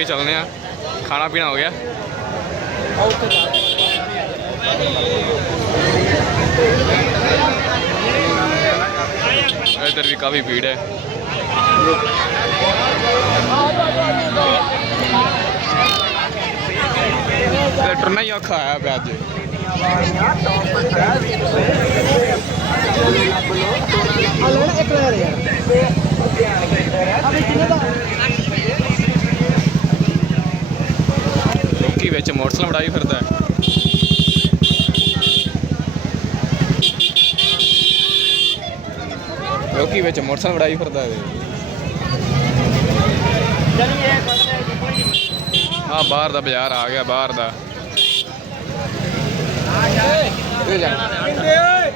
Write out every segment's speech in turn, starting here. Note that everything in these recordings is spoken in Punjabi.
ਅੱਗੇ ਚੱਲਦੇ ਆ ਖਾਣਾ ਪੀਣਾ ਹੋ ਗਿਆ। ਇੱਧਰ ਵੀ ਕਾਫੀ ਭੀੜ ਹੈ। ਤੇ ਟਰਨਾ ਹੀ ਔਖਾ ਆਇਆ ਪਿਆ ਅੱਜ। ਲੋਕੀ ਵਿੱਚ ਮੋਟਰਸਾਈਕਲ ਵੜਾਈ ਫਿਰਦਾ ਹੈ। ਲੋਕੀ ਵਿੱਚ ਮੋਟਰਸਾਈਕਲ ਵੜਾਈ ਫਿਰਦਾ ਹੈ। ਆ ਬਾਹਰ ਦਾ ਬਾਜ਼ਾਰ ਆ ਗਿਆ ਬਾਹਰ ਦਾ।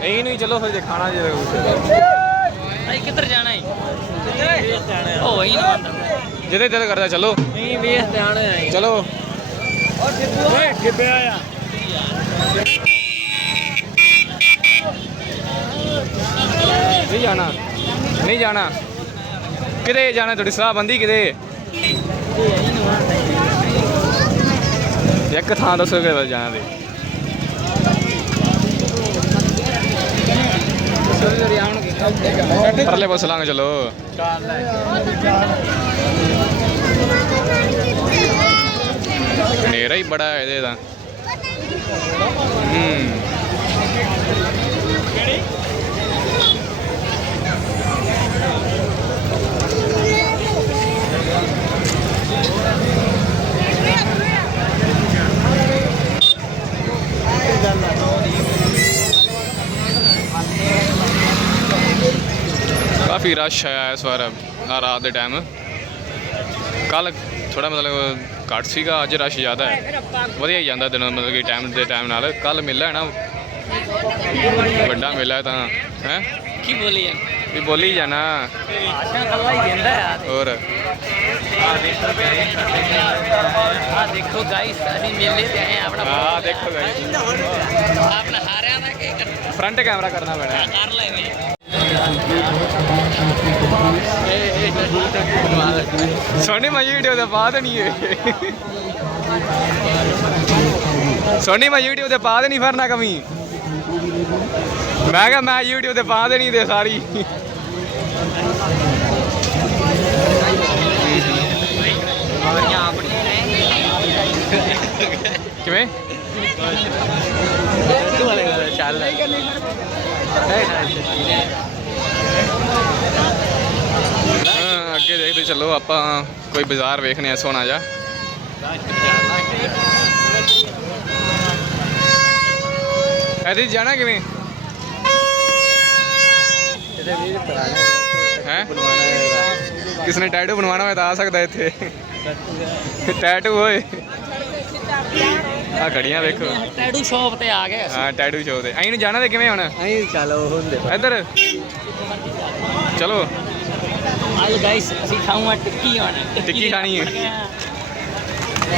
ਇਹ ਨਹੀਂ ਚਲੋ ਫਿਰ ਖਾਣਾ ਜੇ ਕਿੱਧਰ ਜਾਣਾ ਹੈ ਵੇਖ ਜਾਣਾ ਉਹ ਹੀ ਨਾ ਜਿਹਦੇ ਦਿਲ ਕਰਦਾ ਚਲੋ। ਨਹੀਂ ਵੇਖ ਜਾਣਾ ਹੈ ਚਲੋ। ਓਏ ਕਿੱਬੇ ਆਇਆ ਨਹੀਂ ਜਾਣਾ ਨਹੀਂ ਜਾਣਾ। ਕਿਤੇ ਜਾਣਾ ਤੁਹਾਡੀ ਸਲਾਹ ਬੰਦੀ ਕਿਤੇ? ਇੱਕ ਥਾਂ ਦੱਸੋ ਕਿ ਜਾਣਾ ਤੇ ਪਰਲੇ ਪਾਸੇ ਲੰਘ ਚਲੋ। ਹਨੇਰਾ ਹੀ ਬੜਾ ਹੈ ਇਹਦੇ ਦਾ। ਹੂੰ। ਕਾਫੀ ਰਸ਼ ਆਇਆ ਇਸ ਵਾਰ ਰਾਤ ਦੇ ਟਾਈਮ ਕੱਲ ਥੋੜਾ ਮਤਲਬ ਘੱਟ ਸੀਗਾ ਅੱਜ ਰਸ਼ ਜ਼ਿਆਦਾ ਹੈ। ਵਧੀਆ ਹੀ ਜਾਂਦਾ ਦਿਨ ਮਤਲਬ ਕਿ ਟਾਈਮ ਦੇ ਟਾਈਮ ਨਾਲ। ਕੱਲ ਮੇਲਾ ਹੈ ਨਾ ਵੱਡਾ ਮੇਲਾ ਹੈ ਤਾਂ ਹੈ? ਕੀ ਬੋਲੀ ਹੈ ਵੀ ਬੋਲੀ ਜਾਣਾ ਆਸ਼ਾ ਕੱਲਾ ਹੀ ਦਿੰਦਾ ਹੈ ਹੋਰ? ਆ ਦੇਖੋ ਗਾਇਸ ਅਸੀਂ ਮੇਲੇ ਤੇ ਆਏ ਆਪਣਾ ਆ ਦੇਖੋ ਗਾਇਸ ਆਪਣਾ ਹਾਰਿਆਂ ਦਾ ਕੀ ਫਰੰਟ ਕੈਮਰਾ ਕਰਨਾ ਪੈਣਾ। ਕਰ ਲੈ ਵੇ ਇਹ ਇਹ ਨਦੀ ਤੱਕ ਬਣਾ ਲੈ ਸੋਨੀ ਮਾਈ ਵੀਡੀਓ ਤੇ ਪਾ ਦੇਣੀ ਏ ਸੋਨੀ ਮਾਈ ਵੀਡੀਓ ਤੇ ਪਾ ਦੇਣੀ ਫਿਰ ਨਾ ਕਮੀ ਮੈਂ ਕਿਹਾ ਮੈਂ YouTube ਤੇ ਪਾ ਦੇਣੀ ਤੇ ਸਾਰੀ ਮਾਰੀਆਂ ਆਪਣੀਆਂ ਨੇ ਕਿਵੇਂ ਤੂੰ ਵਾਲੇ ਗੱਲ ਚੱਲ ਹਾਂ, ਅੱਗੇ ਦੇਖਦੇ ਚੱਲੋ ਆਪਾਂ ਕੋਈ ਬਾਜ਼ਾਰ ਵੇਖਣੇ ਆ ਸੋਹਣਾ ਜਾ ਐਦੀ ਜਾਣਾ ਕਿਵੇਂ? ਹੈ? ਕਿਸ ਨੇ ਟੈਟੂ ਬਣਵਾਉਣਾ ਹੋਵੇ ਤਾਂ ਆ ਸਕਦਾ ਇੱਥੇ। ਟੈਟੂ ਹੋਏ। ਆ ਘੜੀਆਂ ਵੇਖੋ। ਟੈਡੂ ਸ਼ਾਪ ਤੇ ਆ ਗਏ ਹਾਂ ਟੈਟੂ ਸ਼ੋਅ ਤੇ। ਐਂ ਨੂੰ ਜਾਣਾ ਤੇ ਕਿਵੇਂ ਹੁਣ? ਅਸੀਂ ਚਲੋ ਹੁੰਦੇ। ਇੱਧਰ। ਚਲੋ। ਅੱਜ ਗਾਇਸ ਅਸੀਂ ਖਾਊਂਗਾ ਟਿੱਕੀ ਆਣੀ ਟਿੱਕੀ ਖਾਣੀ ਹੈ।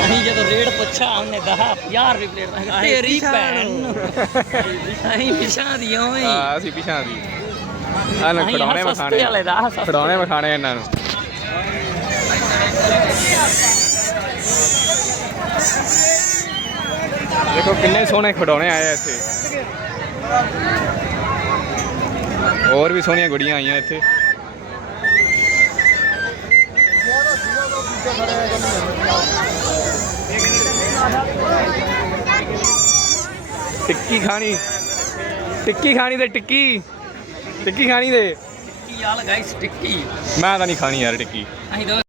ਅਸੀਂ ਜਦੋਂ ਰੇਟ ਪੁੱਛਾ ਉਹਨੇ ਕਹਾ 50 ਰੁਪਏ ਪਲੇਟ ਮੈਂ ਤੇਰੀ ਭੈਣ। ਅਸੀਂ ਪਿਛਾਂ ਦੀ ਓਏ ਆ ਅਸੀਂ ਪਿਛਾਂ ਦੀ। ਆ ਨਾ ਖੜਾਉਣੇ ਵਿਖਾਣੇ ਖੜਾਉਣੇ ਵਿਖਾਣੇ ਇਹਨਾਂ ਨੂੰ। ਕਿੰਨੇ ਸੋਹਣੇ ਖਿਡੌਣੇ ਆਏ ਆ ਇੱਥੇ। ਹੋਰ ਵੀ ਸੋਹਣੀਆਂ ਗੁੜੀਆਂ ਆਈਆਂ ਇੱਥੇ। ਟਿੱਕੀ ਖਾਣੀ। ਟਿੱਕੀ ਖਾਣੀ ਤੇ ਟਿੱਕੀ। ਟਿੱਕੀ ਖਾਣੀ ਤੇ ਟਿੱਕੀ ਵਾਲ ਗਾਇਸ ਟਿੱਕੀ। ਮੈਂ ਤਾਂ ਨਹੀਂ ਖਾਣੀ ਯਾਰ ਟਿੱਕੀ। ਅਸੀਂ ਦੋ